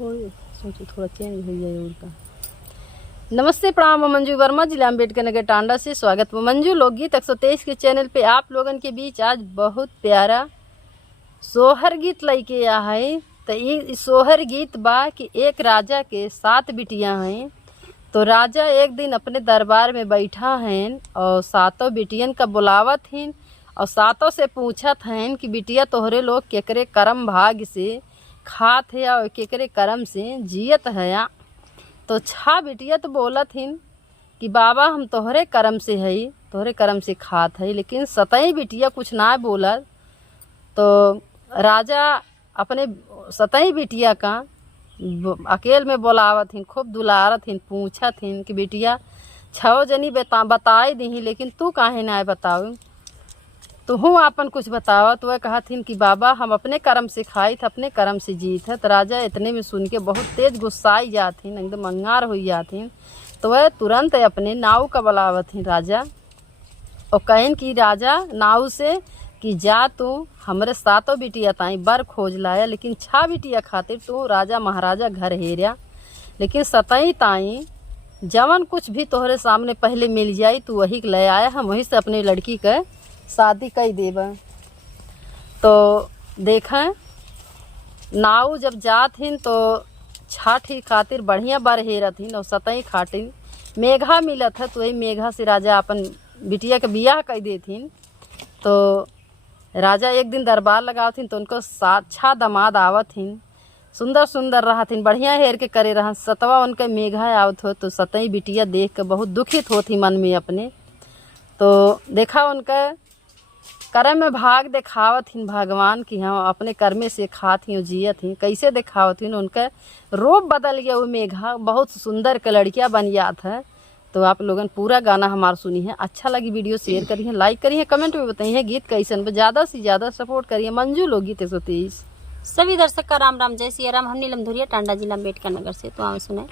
थोड़ा चेंज हो जाए उनका। नमस्ते, प्रणाम। मंजू वर्मा, जिला अम्बेडकर नगर टांडा से स्वागत। मंजू लोकगीत 123 के चैनल पे आप लोगन के बीच आज बहुत प्यारा सोहर गीत लेके आ है। तो ये सोहर गीत बा कि एक राजा के 7 बिटियां हैं। तो राजा एक दिन अपने दरबार में बैठा हैं और 7 बिटियन का बुलावत हैं और 7 से पूछत हैं कि बिटिया तोहरे लोग केकरे कर्म भाग से खात है और केकरे कर्म से जियत है। तो 6 बिटिया तो बोलत हिन कि बाबा हम तोहरे कर्म से है, तोहरे कर्म से खात है। लेकिन 7 बिटिया कुछ ना बोलत। तो राजा अपने 7 बिटिया का अकेल में बोलावत हिन, खूब दुलारत हिन, पूछत हिन कि बिटिया 6 जनी बताए दी, लेकिन तू काहे ना बताऊ, तुहू आपन कुछ बतावा। तो वह कहत हिन कि बाबा हम अपने कर्म से खाई थे, अपने कर्म से जीत है। तो राजा इतने में सुन के बहुत तेज गुस्साई जात हिन, एकदम अंगार हो जात हिन। तो वह तुरंत अपने नाव का बुलावत हिन राजा और कहन कि राजा नाव से कि जा तू हमरे 7 बिटिया ताई बर खोज लाया, लेकिन 6 बिटिया खातिर तू राजा महाराजा घर हेरिया, लेकिन 7 ताई जवन कुछ भी तोहरे सामने पहले मिल जाई तू वही ले आया, हम वहीं से अपनी लड़की के शादी कर देबा। तो देखें नाव जब जात हिन तो 6 खातिर बढ़िया बर हेरत हिन और 7 खातिर मेघा मिलत है। तो वही मेघा से राजा अपन बिटिया के बियाह कर देथिन। तो राजा एक दिन दरबार लगावथिन तो उनको 6 दामाद आवत हिन, सुंदर सुंदर रहथिन, बढ़िया हेर के करे रहन। 7वां उनके मेघा आवत हो तो 7 बिटिया देख के बहुत दुखित होती मन में अपने। तो देखा उनका कर्म में भाग दिखावत हिन भगवान की हम अपने कर्मे से खात ही और जियत ही। कैसे दिखावत हिन, उनका रूप बदल गया, वो मेघा बहुत सुंदर के लड़कियाँ बन जात है। तो आप लोगन पूरा गाना हमारा सुनी है, अच्छा लगी वीडियो शेयर करिए, लाइक करिए, कमेंट में बताइए गीत कैसन, ज़्यादा से ज़्यादा सपोर्ट करिए। मंजू लोकगीत 123। सभी दर्शक का राम राम, जय सिया राम। हम नीलम धुरिया, टांडा जिला अम्बेडकर नगर से। तो आओ सुने।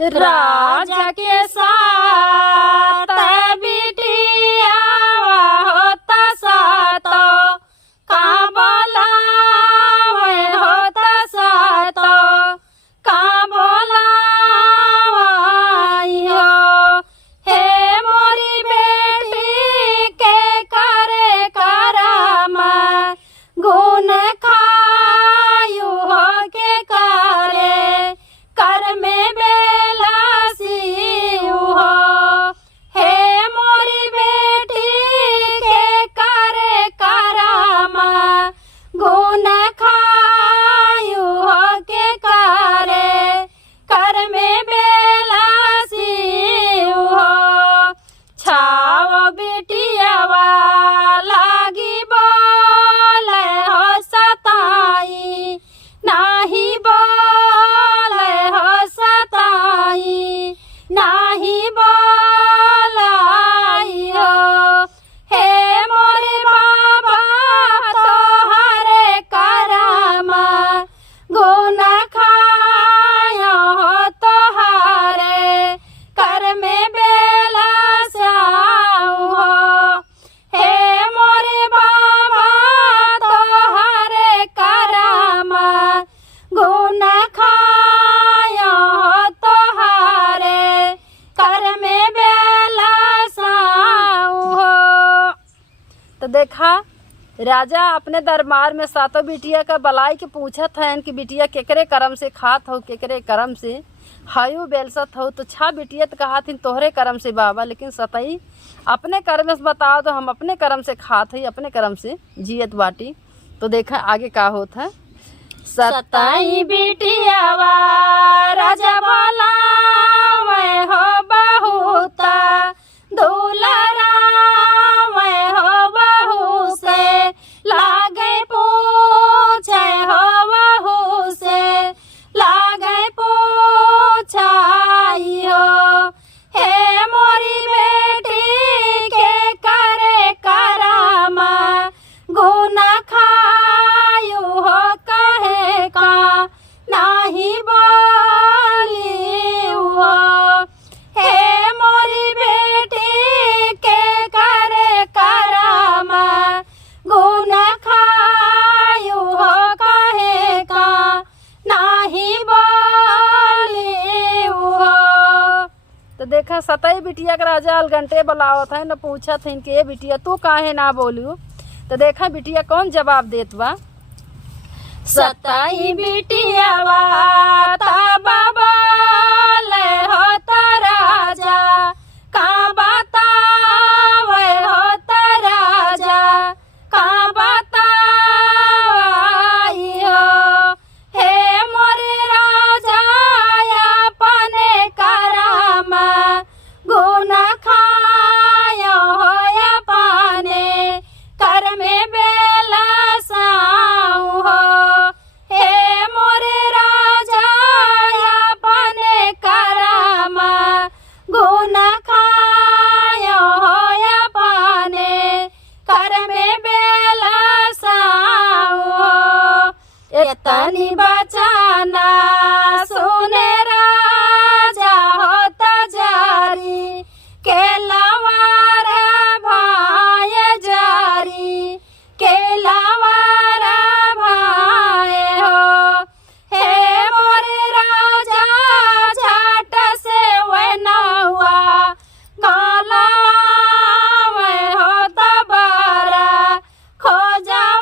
राजा के 7 बिटिया होता 7 का बोलावे, होता 7 का बोलावाई हो। हे मोरी बेटी के करे करम गुण खायु हो के करे कर में तो देखा राजा अपने दरबार में 7 बिटिया का बलाई के पूछत हैं कि बिटिया केकरे कर्म से खात हो, केकरे कर्म से हायु बेलसत हो। तो 6 बिटिया तो कहा थी तोहरे कर्म से बाबा, लेकिन 7 अपने कर्म से बताओ तो हम अपने कर्म से खात है, अपने कर्म से जियत बाटी। तो देखा आगे का होता है। 7 बिटिया राजा बोला मैं हो बहुत दुलारा, मैं हो बहू से लागे पूछे, हो बहू से लागे पूछाई हो। हे मोरी बेटी के करे करम गुण खायु हो कहे का नाही बोली हो। हे मोरी बेटी के देखा सतई बिटिया के राजा अलगंटे बुलावत है न पूछत है कि बिटिया तू काहे ना बोलू। तो देखा बिटिया कौन जवाब देत बा। सताई बिटियावा तबा बोले हो त राजा का बतावे हो त राजा का बताई हो। हे मोरे राजा अपने करामा गुण खायो हो अपने कर में बेला साऊ हो। हे मोरे राजा अपने करामा गुण खायो हो अपने कर में बेला साऊ हो। इतनी बचाना सुने राजा होता जारी के लवार भाई जारी के लवार भाई हो। हे मोरे राजा झट से वे नौआ कालावे हो तबारा खोजवाई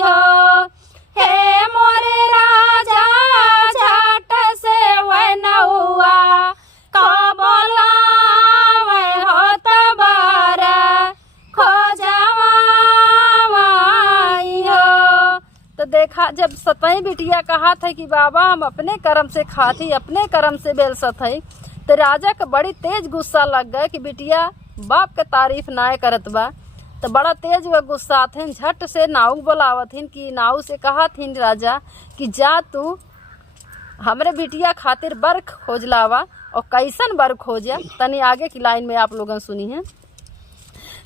हो। हे मोरे राजा झट से वे नौआ का बोलावे हो तबारा खोजवाई हो। तो देखा जब सतई बिटिया कहा था कि बाबा हम अपने कर्म से खाती अपने कर्म से बेल सतई, तो राजा का बड़ी तेज गुस्सा लग गया कि बिटिया बाप के तारीफ नाय करत बा। तो बड़ा तेज वह गुस्सा थे, झट से नाऊ बोलावथिन कि नाऊ से कहा थीन राजा कि जा तू हमरे बिटिया खातिर बर खोज लावा। और कैसन बर खोजा तनी आगे की लाइन में आप लोगन सुनी है।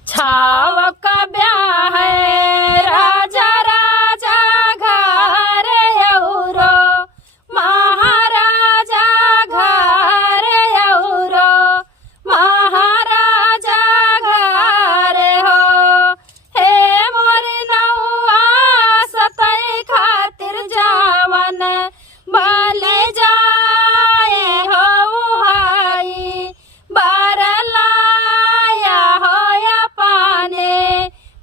छाव का ब्याह है राजा राजा घर यौरो महाराजा घर यौरो महाराजा घर हो। हे मोरे नौआ सतई खातिर जावन भले जाए हो हाई बारलाया हो पाने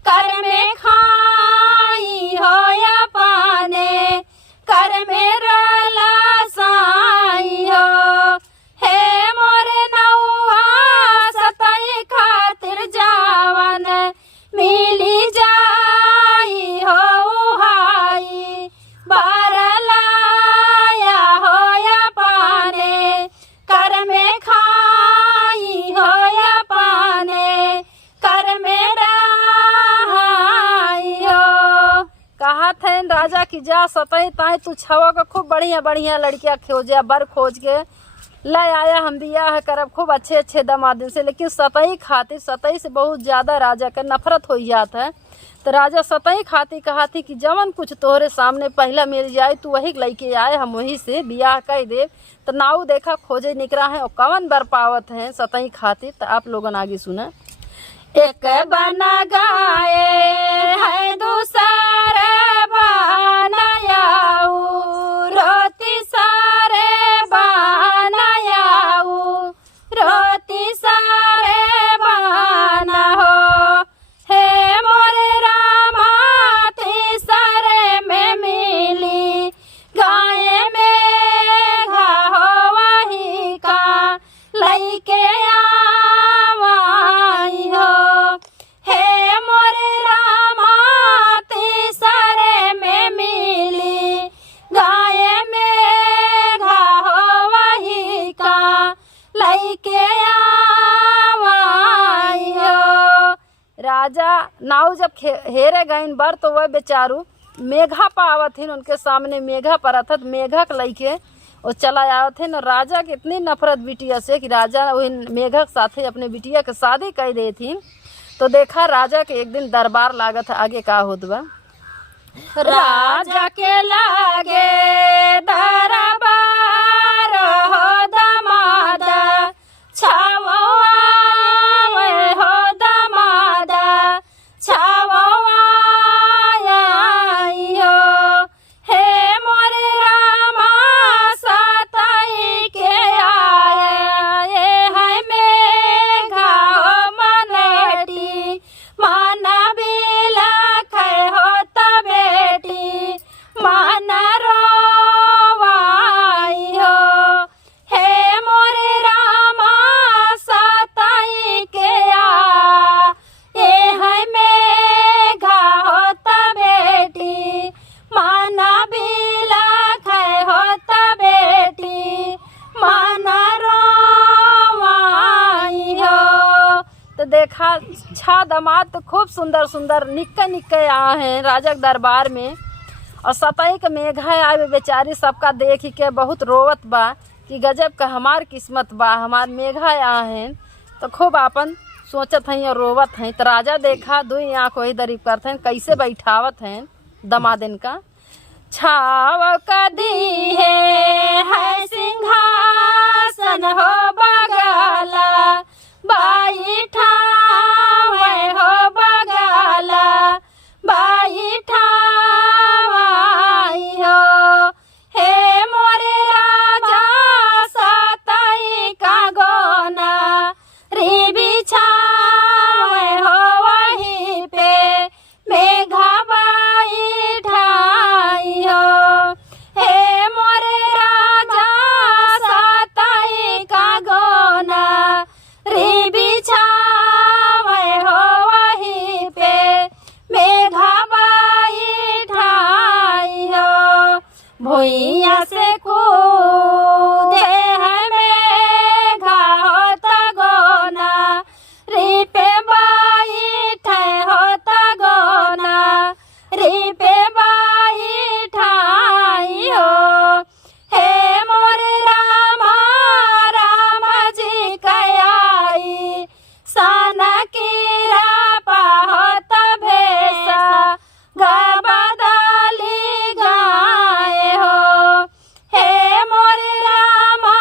कर में खाई हो पाने कर में रला साई हो। हे मोरे नौआ सतई खातिर जावन मिली जाई हो हाई बारलाया हो पाने कर में खाई हो पाने कर में रहाई हो। कहा थे राजा की जा सतई ताई तू छवा का खूब बढ़िया बढ़िया लड़कियां खोजे बर खोज के ले आया, हम दिया है करब खूब अच्छे अच्छे दमादन से। लेकिन सतई खातिर सतई से बहुत ज़्यादा राजा का नफरत हो जाता है। तो राजा सतई खातिर कहा थी कि जवन कुछ तोहरे सामने पहला मिल जाए तू वही लैके आए, हम वही से बियाह कर दे। तो नाऊ देखा खोजे निकला है और कवन बर पावत है सतई खातिर। तो आप लोगन आगे सुना। एक बना गाए है दूसरे बनायाऊ रोती सारे बनायाऊ रोती सारे बना हो। हे मोरे रामा तीसरे में मिली गाय में घा हो वही का लैके आवाई हो। हे मोरे रामा तीसरे में मिली गाय में घा हो वही का लैके आवाई हो। राजा नाऊ जब हेरे गईन बर तो वह बेचारू मेघा पावत हिन उनके सामने मेघा परत मेघा के लैके और चला आवत है। राजा के इतनी नफरत बिटिया से कि राजा वही मेघा के साथे अपने बिटिया के शादी कर दे थी। तो देखा राजा के एक दिन दरबार लागत है, आगे का होत बा। राजा के लागे दरबार हो दमादा छावो आए हो दमादा छावो आई हो। हे मोरे रामा सताई के आए दामाद तो खूब सुंदर सुंदर निक्के निक्के आए हैं राजा के दरबार में। और सतई के मेघा आए बेचारी सबका देख के बहुत रोवत बा कि गजब का हमार किस्मत बा, हमार मेघा आए हैं। तो खूब आपन सोचत हैं और रोवत हैं। तो राजा देखा दुई आँख वही दरीब करते हैं कैसे बैठावत हैं दमादिन का। छाव कदी है सिंहासन हो बगला बाई ठावे हो बगला बाई ठावाई हो। हे मोरे राजा सतई का गोना रे बिछावे हो वहीं पे मेघा बाई ठाई हो। हे मोरे राजा सतई का गोना रे बिछावे हो वहीं पे मेघा बाई ठाई हो। भुइया से कूदे है मेघा होत गोना रे पे बाई ठाई होत गोना रे पे बाई ठाई हो। हे मोरे रामा राम जी कयाई साना की रापा होत भेसा गबदली गाए हो। हे मोरे रामा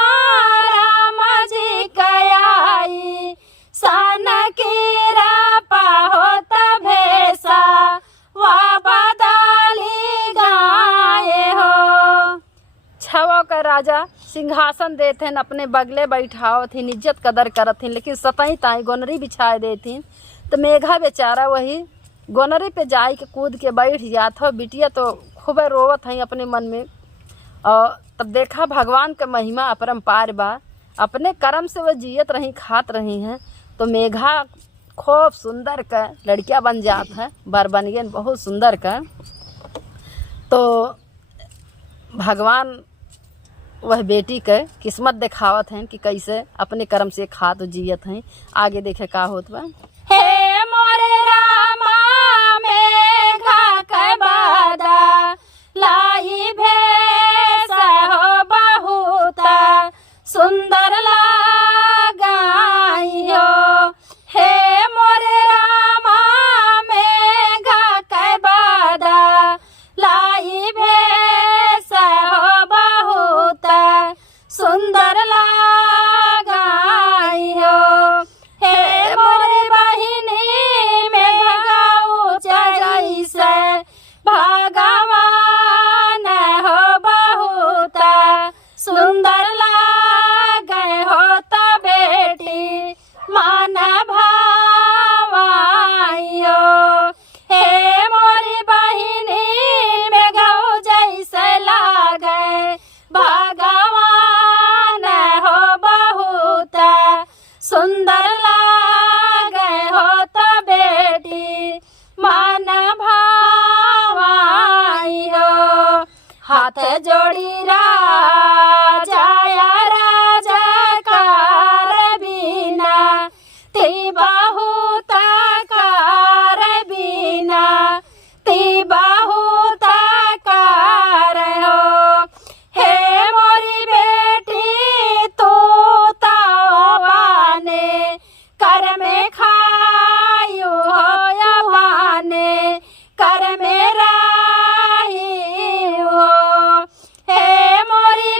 राम जी कयाई साना की रापा होत भेसा वा बदली गाए हो। छवा का राजा सिंहासन देथिन अपने बगले बैठावथिन इज्जत कदर करथिन, लेकिन सतई ताई गोनरी बिछाए देथिन। तो मेघा बेचारा वही गोनरी पे जाई के कूद के बैठ जात हो। बिटिया तो खूब रोवत हैं अपने मन में। और तब देखा भगवान का महिमा अपरंपार बा, अपने कर्म से वह जियत रही खात रही हैं। तो मेघा खूब सुंदर का लड़कियां बन जात है, बर बन गए बहुत सुंदर का। तो भगवान वह बेटी के किस्मत दिखावत हैं कि कैसे अपने कर्म से खात जियत हैं। आगे देखे का होत बा। हे मोरे रामा मेघा के बादा लाई भेस हो बहुता सुंदर लगाई हो। हे मोरे रामा मेघा के बादा लाई भेस हो बहुता सुंदर लगाई हो। हे मोरे बहिनी मेघा जैसे भगवान हो बहुता सुंदर लागे हो तो बेटी मन भावाई हो। हे मोरी बहिनी मेघा जैसे लागे भगवान हो बहुता सुंदर लागे हो तो बेटी मन भावाई हो। हाथ जोड़ी राजा राजा कार बिना ती बहुत कार बिना ती बहुत कार हो। हे मोरी बेटी तू तावाने कर में खायु हो या वाने कर में राही हो। हे मोरी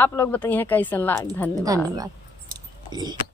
आप लोग बताइए कैसन लाग। धन्यवाद। धन्यवाद।